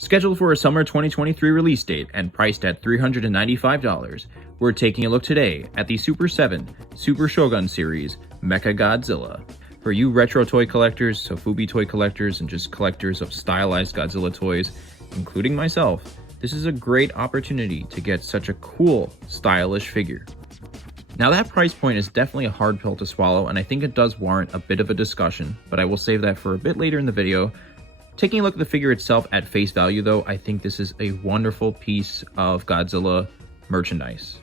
Scheduled for a summer 2023 release date and priced at $395, we're taking a look today at the Super 7 Super Shogun Series Mechagodzilla. For you retro toy collectors, Sofubi toy collectors, and just collectors of stylized Godzilla toys, including myself, this is a great opportunity to get such a cool, stylish figure. Now that price point is definitely a hard pill to swallow, and I think it does warrant a bit of a discussion, but I will save that for a bit later in the video. Taking a look at the figure itself at face value though, I think this is a wonderful piece of Godzilla merchandise.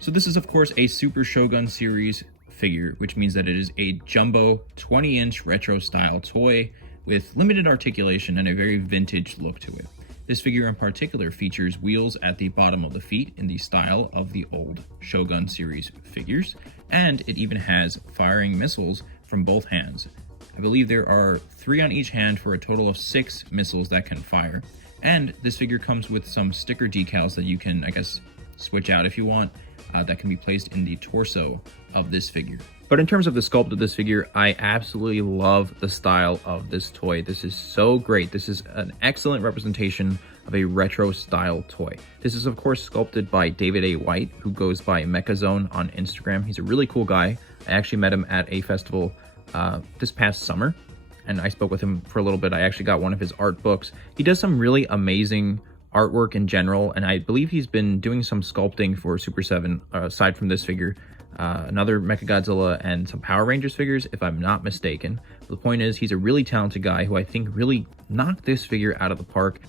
So this is of course a Super Shogun Series figure, which means that it is a jumbo 20-inch retro style toy with limited articulation and a very vintage look to it. This figure in particular features wheels at the bottom of the feet in the style of the old Shogun Series figures, and it even has firing missiles from both hands. I believe there are 3 on each hand for a total of 6 missiles that can fire. And this figure comes with some sticker decals that you can, I guess, switch out if you want, that can be placed in the torso of this figure. But in terms of the sculpt of this figure, I absolutely love the style of this toy. This is so great. This is an excellent representation of a retro style toy. This is of course sculpted by David A. White, who goes by Mechazone on Instagram. He's a really cool guy. I actually met him at a festival this past summer, and I spoke with him for a little bit. I actually got one of his art books. He does some really amazing artwork in general, and I believe he's been doing some sculpting for Super 7 aside from this figure, another Mechagodzilla and some Power Rangers figures, if I'm not mistaken. The point is, he's a really talented guy who I think really knocked this figure out of the park.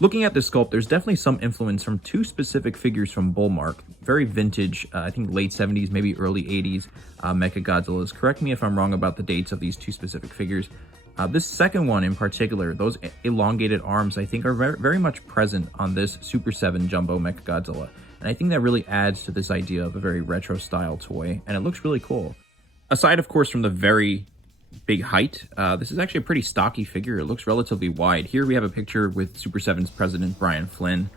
Looking at this sculpt, there's definitely some influence from 2 specific figures from Bullmark. Very vintage, I think late 70s, maybe early 80s Mechagodzillas. Correct me if I'm wrong about the dates of these 2 specific figures. This second one in particular, those elongated arms, I think are very much present on this Super 7 Jumbo Mechagodzilla. And I think that really adds to this idea of a very retro style toy, and it looks really cool. Aside, of course, from the very big height, this is actually a pretty stocky figure. It looks relatively wide. Here we have a picture with Super 7's president Brian Flynn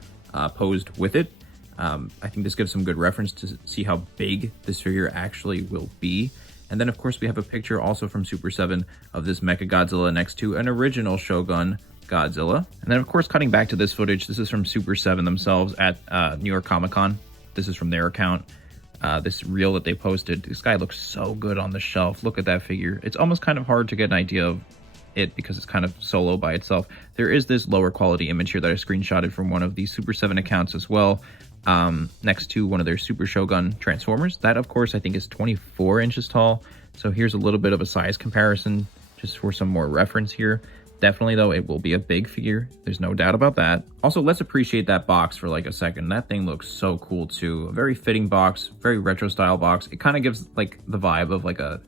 posed with it. I think this gives some good reference to see how big this figure actually will be. And then of course we have a picture also from Super 7 of this Mechagodzilla next to an original Shogun Godzilla. And then of course, cutting back to this footage, this is from Super 7 themselves at New York Comic Con. This is from their account. This reel that they posted, this guy looks so good on the shelf. Look at that figure. It's almost kind of hard to get an idea of it because it's kind of solo by itself. There is this lower quality image here that I screenshotted from one of the Super 7 accounts as well, next to one of their Super Shogun Transformers. That of course I think is 24 inches tall. So here's a little bit of a size comparison just for some more reference here. Definitely though, it will be a big figure. There's no doubt about that. Also, let's appreciate that box for like a second. That thing looks so cool too. A very fitting box, very retro style box. It kind of gives like the vibe of like a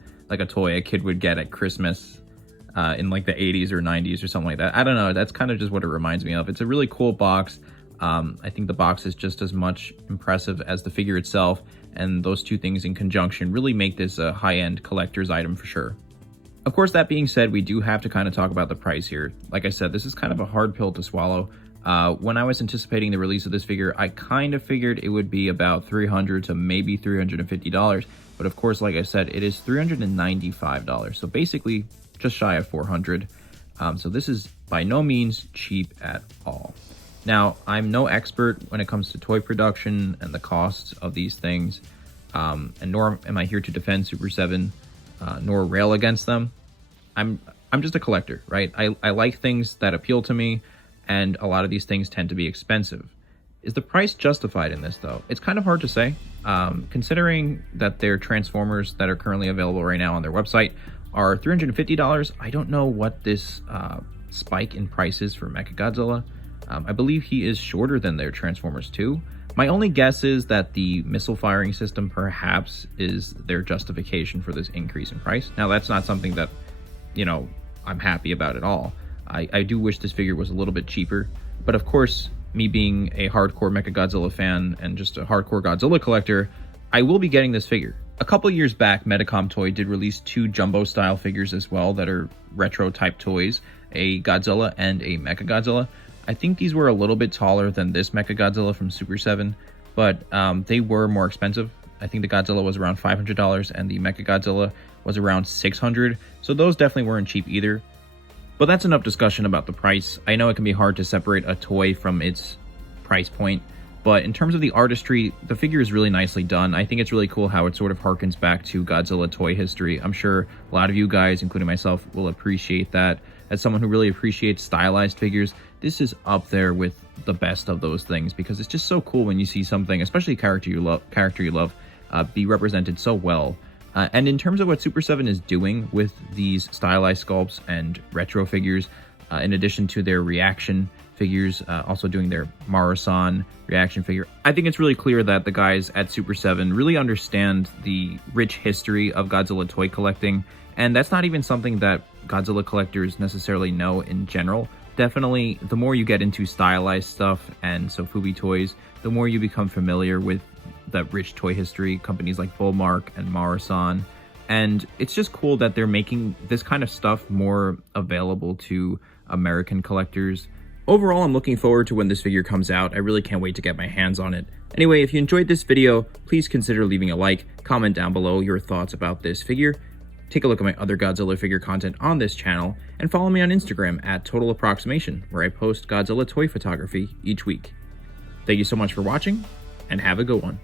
toy a kid would get at Christmas in like the 80s or 90s or something like that. I don't know. That's kind of just what it reminds me of. It's a really cool box. I think the box is just as much impressive as the figure itself, and those 2 things in conjunction really make this a high-end collector's item for sure. Of course, that being said, we do have to kind of talk about the price here. Like I said, this is kind of a hard pill to swallow. When I was anticipating the release of this figure, I kind of figured it would be about $300 to maybe $350. But of course, like I said, it is $395. So basically just shy of $400. So this is by no means cheap at all. Now, I'm no expert when it comes to toy production and the costs of these things, and nor am I here to defend Super 7, nor rail against them. I'm just a collector, right? I like things that appeal to me, and a lot of these things tend to be expensive. Is the price justified in this though? It's kind of hard to say, considering that their Transformers that are currently available right now on their website are $350. I don't know what this spike in price is for Mechagodzilla. I believe he is shorter than their Transformers too. My only guess is that the missile firing system perhaps is their justification for this increase in price. Now, that's not something that, you know, I'm happy about at all. I do wish this figure was a little bit cheaper, but of course, me being a hardcore Mechagodzilla fan and just a hardcore Godzilla collector, I will be getting this figure. A couple years back, Medicom Toy did release 2 jumbo style figures as well that are retro type toys, a Godzilla and a Mechagodzilla. I think these were a little bit taller than this Mechagodzilla from Super 7, but they were more expensive. I think the Godzilla was around $500 and the Mechagodzilla was around $600. So those definitely weren't cheap either. But that's enough discussion about the price. I know it can be hard to separate a toy from its price point, but in terms of the artistry, the figure is really nicely done. I think it's really cool how it sort of harkens back to Godzilla toy history. I'm sure a lot of you guys, including myself, will appreciate that. As someone who really appreciates stylized figures, this is up there with the best of those things, because it's just so cool when you see something, especially a character you love, be represented so well. And in terms of what Super 7 is doing with these stylized sculpts and retro figures, in addition to their reaction figures, also doing their Mara-san reaction figure, I think it's really clear that the guys at Super 7 really understand the rich history of Godzilla toy collecting, and that's not even something that Godzilla collectors necessarily know in general. Definitely, the more you get into stylized stuff and Sofubi toys, the more you become familiar with that rich toy history, companies like Bullmark and Mara-san. And it's just cool that they're making this kind of stuff more available to American collectors. Overall, I'm looking forward to when this figure comes out. I really can't wait to get my hands on it. Anyway, if you enjoyed this video, please consider leaving a like, comment down below your thoughts about this figure, take a look at my other Godzilla figure content on this channel, and follow me on Instagram at Total Approximation, where I post Godzilla toy photography each week. Thank you so much for watching, and have a good one.